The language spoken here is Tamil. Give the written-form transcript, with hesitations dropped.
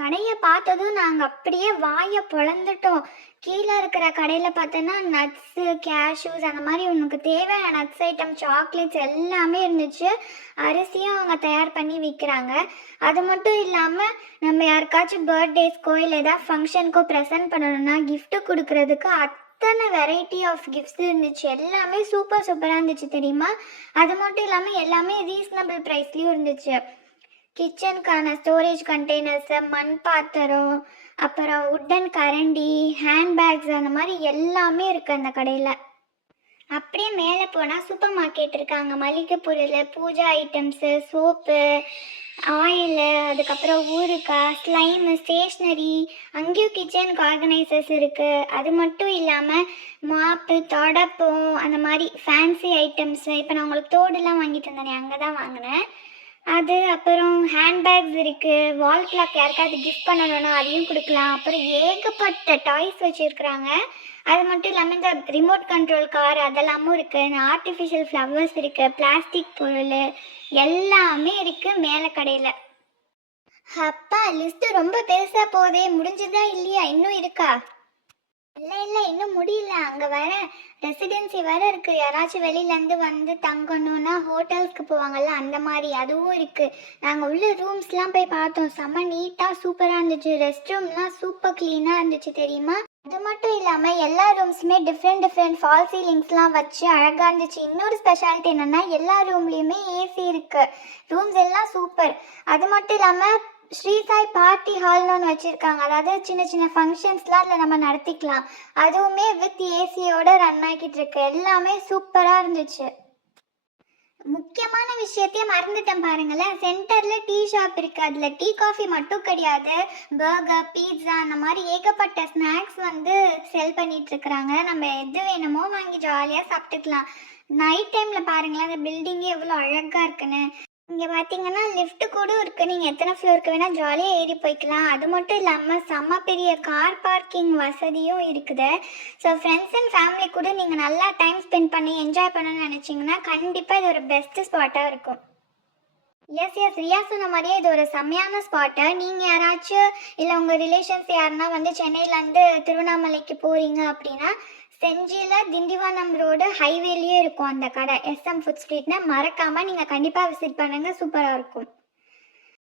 கடையை பார்த்ததும் நாங்கள் அப்படியே வாயை பொழந்துட்டோம். கீழே இருக்கிற கடையில் பார்த்தோன்னா நட்ஸு, கேஷ்யூஸ் அந்த மாதிரி உனக்கு தேவையான நட்ஸ் ஐட்டம், சாக்லேட்ஸ் எல்லாமே இருந்துச்சு. அரிசியும் அவங்க தயார் பண்ணி விற்கிறாங்க. அது மட்டும் இல்லாமல் நம்ம யாருக்காச்சும் பர்த்டேஸ்க்கோ இல்லை ஏதாவது ஃபங்க்ஷனுக்கோ ப்ரெசென்ட் பண்ணணும்னா கிஃப்ட்டு கொடுக்கறதுக்கு அத்தனை வெரைட்டி ஆஃப் கிஃப்ட்ஸ் இருந்துச்சு. எல்லாமே சூப்பராக இருந்துச்சு தெரியுமா. அது மட்டும் இல்லாமல் எல்லாமே ரீசனபிள் ப்ரைஸ்லேயும் இருந்துச்சு. கிச்சனுக்கான ஸ்டோரேஜ் கண்டெய்னர்ஸு, மண் பாத்திரம், அப்புறம் உட்டன் கரண்டி, ஹேண்ட்பேக்ஸ் அந்த மாதிரி எல்லாமே இருக்குது அந்த கடையில். அப்படியே மேலே போனால் சூப்பர் மார்க்கெட் இருக்காங்க. மளிகை பொருள், பூஜா ஐட்டம்ஸு, சோப்பு, ஆயிலு, அதுக்கப்புறம் ஊறுகாய், ஸ்லைமு, ஸ்டேஷ்னரி, அங்கேயும் கிச்சனுக்கு ஆர்கனைசர்ஸ் இருக்குது. அது மட்டும் இல்லாமல் மாப்பு, தொடப்பம், அந்த மாதிரி ஃபேன்சி ஐட்டம்ஸு. இப்போ நான் உங்களுக்கு தோடுலாம் வாங்கிட்டு வந்தேனே, அங்கே தான் வாங்கினேன் அது. அப்புறம் ஹேண்ட்பேக்ஸ் இருக்குது. வால் கிளாக் யாருக்காவது கிஃப்ட் பண்ணணும்னா அதையும் கொடுக்கலாம். அப்புறம் ஏகப்பட்ட டாய்ஸ் வச்சுருக்குறாங்க. அது மட்டும் இல்லாமல் இந்த ரிமோட் கண்ட்ரோல் கார் அதெல்லாமும் இருக்குது. ஆர்டிஃபிஷியல் ஃப்ளவர்ஸ் இருக்குது, பிளாஸ்டிக் பொருள் எல்லாமே இருக்குது மேலே கடையில். அப்பா, லிஸ்ட்டு ரொம்ப பெருசாக போதே. முடிஞ்சதா இல்லையா, இன்னும் இருக்கா? இல்லை இன்னும் முடியல. அங்கே வர ரெசிடென்சி வேறு இருக்குது. யாராச்சும் வெளியிலேருந்து வந்து தங்கணுன்னா ஹோட்டல்ஸ்க்கு போவாங்கள்ல, அந்த மாதிரி அதுவும் இருக்குது. நாங்கள் உள்ள ரூம்ஸ்லாம் போய் பார்த்தோம். செம்ம நீட்டாக சூப்பராக இருந்துச்சு. ரெஸ்ட் ரூம்லாம் சூப்பர் க்ளீனாக இருந்துச்சு தெரியுமா. அது மட்டும் இல்லாமல் எல்லா ரூம்ஸுமே டிஃப்ரெண்ட் ஃபால் சீலிங்ஸ்லாம் வச்சு அழகாக இருந்துச்சு. இன்னொரு ஸ்பெஷாலிட்டி என்னென்னா எல்லா ரூம்லேயுமே ஏசி இருக்குது. ரூம்ஸ் எல்லாம் சூப்பர். அது மட்டும் இல்லாமல் ஸ்ரீ சாய் பார்ட்டி ஹால்னு ஒன்று வச்சுருக்காங்க. அதாவது சின்ன சின்ன ஃபங்க்ஷன்ஸ்லாம் அதில் நம்ம நடத்திக்கலாம். அதுவுமே வித் ஏசியோட ரன் ஆகிட்டு இருக்கு. எல்லாமே சூப்பராக இருந்துச்சு. முக்கியமான விஷயத்தையே மறந்துட்டேன் பாருங்களேன். சென்டரில் டீ ஷாப் இருக்குது. அதில் டீ காஃபி மட்டும் கிடையாது, பர்கர், பீட்ஸா அந்த மாதிரி ஏகப்பட்ட ஸ்நாக்ஸ் வந்து செல் பண்ணிகிட்ருக்குறாங்க. நம்ம எது வேணுமோ வாங்கி ஜாலியாக சாப்பிட்டுக்கலாம். நைட் டைமில் பாருங்களேன், அந்த பில்டிங்கே எவ்வளோ அழகாக இருக்குன்னு. இங்கே பார்த்தீங்கன்னா லிஃப்ட்டு கூட இருக்குது. நீங்கள் எத்தனை ஃப்ளோருக்கு வேணால் ஜாலியாக ஏறி போய்க்கலாம். அது மட்டும் இல்லாமல் செம்ம பெரிய கார் பார்க்கிங் வசதியும் இருக்குது. ஸோ ஃப்ரெண்ட்ஸ் அண்ட் ஃபேமிலி கூட நீங்கள் நல்லா டைம் ஸ்பெண்ட் பண்ணி என்ஜாய் பண்ணணும்னு நினச்சிங்கன்னா கண்டிப்பாக இது ஒரு பெஸ்ட்டு ஸ்பாட்டாக இருக்கும். எஸ் ரியா சொன்ன மாதிரியே இது ஒரு செம்மையான ஸ்பாட்டு. நீங்கள் யாராச்சும் இல்லை உங்கள் ரிலேஷன்ஸ் யாருன்னா வந்து சென்னையிலேருந்து திருவண்ணாமலைக்கு போகிறீங்க அப்படின்னா செஞ்சியில் திண்டிவனம் ரோடு ஹைவேலேயே இருக்கும் அந்த கடை, SM ஃபுட் ஸ்ட்ரீட்னு. மறக்காமல் நீங்கள் கண்டிப்பாக விசிட் பண்ணுங்கள். சூப்பராக இருக்கும்.